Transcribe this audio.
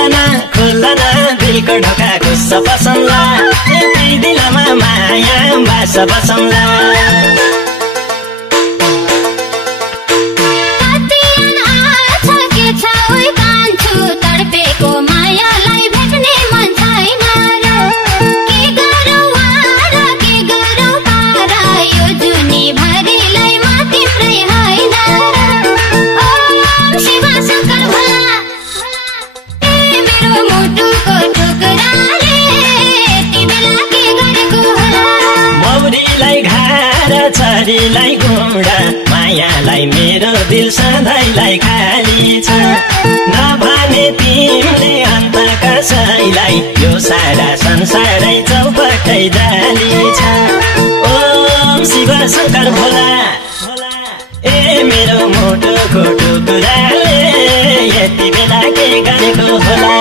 खोल्दैन दिलको ढोका खुस्स पसौँला यति दिलमा माया बास बसौँला छरीलाई गुडा मायालाई मेरो दिल सधैँलाई खाली छ नभने तिमीले अन्त कसैलाई यो सारा संसारै चौपटै जाली छ ओम शिव शङ्कर भोला ए मेरो मुटुको टुक्राले यति बेला के गरेको होला